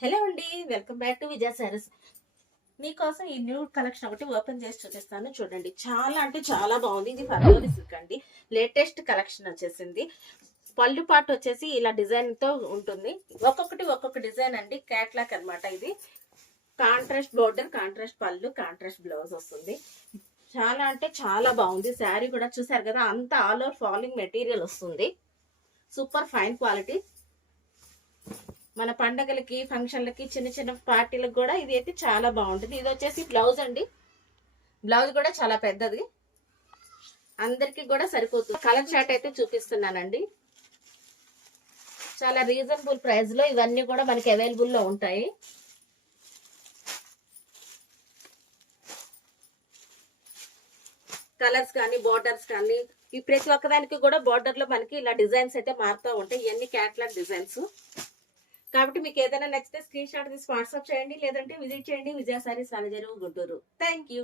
Hello అండి, welcome back to విజయ సారీస్. మీకోసం ఈ న్యూ కలెక్షన్ ఒకటి ఓపెన్ చేసి చూపిస్తాను. చూడండి, చాలా అంటే చాలా బాగుంది. ఇది ఫర్లోని సిల్క్ అండి. లేటెస్ట్ కలెక్షన్ వచ్చేసింది. పళ్ళు పాటు వచ్చేసి ఇలా డిజైన్ తో ఉంటుంది. ఒక్కొక్క డిజైన్ అండి. క్యాట్లాక్ అన్నమాట. ఇది కాంట్రాస్ట్ బోర్డర్, కాంట్రాస్ట్ పళ్ళు, కాంట్రాస్ట్ బ్లౌజ్ వస్తుంది. చాలా అంటే చాలా బాగుంది. శారీ కూడా చూసారు కదా, అంత ఆల్ ఓవర్ ఫాలింగ్ మెటీరియల్ వస్తుంది. Super fine quality. మన పండగలకి, ఫంక్షన్లకి, చిన్న చిన్న పార్టీలకు కూడా ఇది అయితే చాలా బాగుంటుంది. ఇది వచ్చేసి బ్లౌజ్ అండి. బ్లౌజ్ కూడా చాలా పెద్దది, అందరికి కూడా సరిపోతుంది. కలర్ చార్ట్ అయితే చూపిస్తున్నానండి. చాలా రీజనబుల్ ప్రైస్ లో ఇవన్నీ కూడా మనకి అవైలబుల్ లో ఉంటాయి. కలర్స్ కానీ, బోర్డర్స్ కానీ, ఈ ప్రతి ఒక్కదానికి కూడా బోర్డర్ లో మనకి ఇలా డిజైన్స్ అయితే మారుతూ ఉంటాయి. ఇవన్నీ క్యాట్లాగ్ డిజైన్స్. కాబట్టి మీకు ఏదైనా నచ్చితే స్క్రీన్ షాట్ తీసి వాట్సాప్ చేయండి, లేదంటే విజిట్ చేయండి విజయ సారీస్ రాజజరువు గుంటూరు. Thank you.